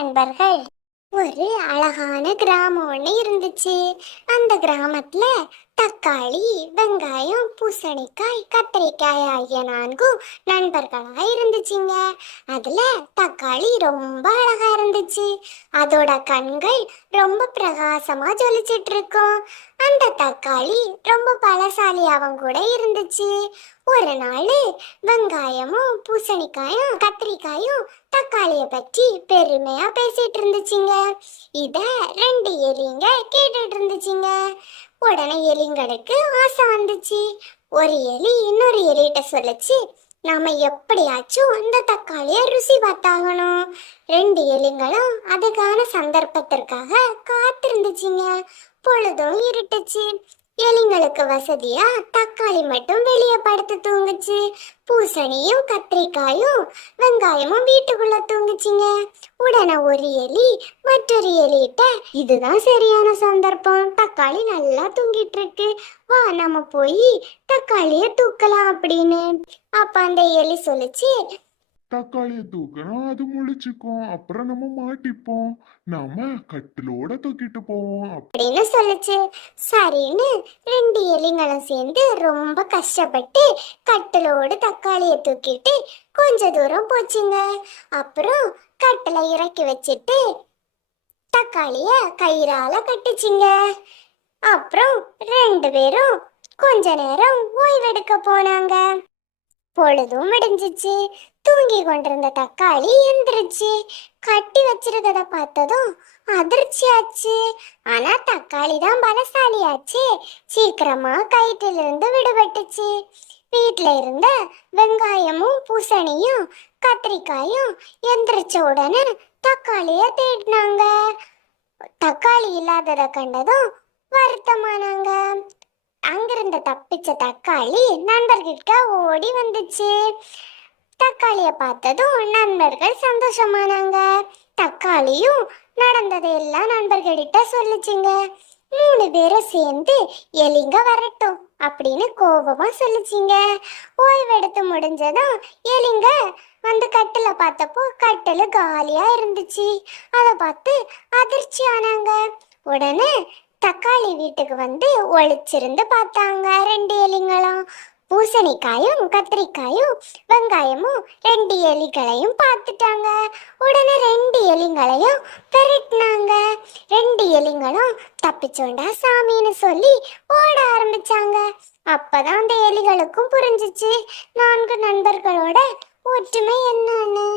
நண்பர்கள் ஒரு அழகான கிராமம் ஒன்று இருந்துச்சு. அந்த கிராமத்துல தக்காளி வெங்காயம் பூசணிக்காய் கத்திரிக்காய் ஆகிய நான்கும் நண்பர்களாக இருந்துச்சுங்க. அதுல தக்காளி ரொம்ப அழகா இருந்துச்சு. அதோட கண்கள் ரொம்ப பிரகாசமா ஜொலிச்சிட்டு இருக்கும் அந்த தக்காளி ரொம்ப பலசாலியாவும் கூட இருந்துச்சு. ஒரு நாள் வெங்காயமும் பூசணிக்காயும் கத்திரிக்காயும் தக்காளிய பற்றி பெருமையா பேசிட்டு இருந்துச்சுங்க இத ரெண்டு எலிங்க கேட்டுட்டு இருந்துச்சுங்க உடனே எலிங்களுக்கு ஆசை வந்துச்சு. ஒரு எலி இன்னொரு எலிகிட்ட சொல்லுச்சு நாம எப்படியாச்சும் அந்த தக்காளிய ருசி பார்த்தாகணும். ரெண்டு எலிங்களும் அதுக்கான சந்தர்ப்பத்திற்காக காத்திருந்துச்சுங்க. பொழுதும் இருட்டுச்சு. எலிங்களுக்கு வசதியா தக்காளி மட்டும் வெளியே படுத்து தூங்குச்சு. பூசணியும் கத்திரிக்காயும் வெங்காயமும் வீட்டுக்குள்ள தூங்குச்சிங்க. உடனே ஒரு எலி மற்றொரு எலிட்ட இதுதான் சரியான சந்தர்ப்பம். தக்காளி நல்லா தூங்கிட்டு இருக்கு வா நம்ம போய் தக்காளிய தூக்கலாம் அப்படின்னு. அப்ப அந்த எலி சொல்லுச்சு தக்காளியை தூக்கணும் அது முழிச்சுக்கும். அப்புறம் நம்ம மாட்டிப்போம். நாம கட்டிலோட தூக்கிட்டு போவோம். அப்படின்னு சொல்லுச்சு. சரின்னு ரெண்டு எலிங்களும் சேர்ந்து ரொம்ப கஷ்டப்பட்டு கட்டிலோடு தக்காளியை தூக்கிட்டு கொஞ்ச தூரம் போச்சுங்க. அப்புறம் கட்டில இறக்கி வச்சுட்டு தக்காளிய கயிறால கட்டுச்சிங்க. அப்புறம் ரெண்டு பேரும் கொஞ்ச நேரம் ஓய்வெடுக்க போனாங்க. பொழுதும் முடிஞ்சிச்சு தூங்கி கொண்டிருந்த தக்காளி எந்திரிச்சு. கட்டி வச்சிருக்கத பார்த்ததும் அதிர்ச்சி ஆச்சு ஆனா தக்காளி தான் பலசாலியாச்சு. சீக்கிரமா கயிற்றிலிருந்து விடுபட்டுச்சு. வீட்ல இருந்த வெங்காயமும் பூசணியும் கத்திரிக்காயும் எந்திரிச்ச உடனே தக்காளிய தேடினாங்க. தக்காளி இல்லாததை கண்டதும் வருத்தமானாங்க. அங்கிருந்த தப்பிச்ச தக்காளி நண்பர்கிட்ட ஓடி வந்துச்சு. தக்காளிய பார்த்ததும் நண்பர்கள் சந்தோஷமானாங்க. தக்காளியும் நடந்ததையெல்லாம் நண்பர்கிட்ட சொல்லுச்சுங்க. மூணு பேரும் சேர்ந்து எலிங்க வரட்டும் அப்படின்னு கோபமா சொல்லுச்சுங்க. ஓய்வெடுத்து முடிஞ்சதும் எலிங்க வந்து கட்டில பார்த்தப்போ கட்டில் காலியா இருந்துச்சு. அதை பார்த்து அதிர்ச்சி ஆனாங்க. உடனே தக்காளி வீட்டுக்கு வந்து ஒளிச்சிருந்து பார்த்தாங்க ரெண்டு எலிங்களும். பூசணிக்காயும் கத்திரிக்காயும் வெங்காயமும் ரெண்டு எலிகளையும் பார்த்துட்டாங்க. உடனே ரெண்டு எலிங்களையும் பெருட்டினாங்க ரெண்டு எலிங்களும் தப்பிச்சோண்டா சாமின்னு சொல்லி ஓட ஆரம்பிச்சாங்க. அப்பதான் அந்த எலிகளுக்கும் புரிஞ்சிச்சு. நான்கு நண்பர்களோட ஒற்றுமை என்னன்னு.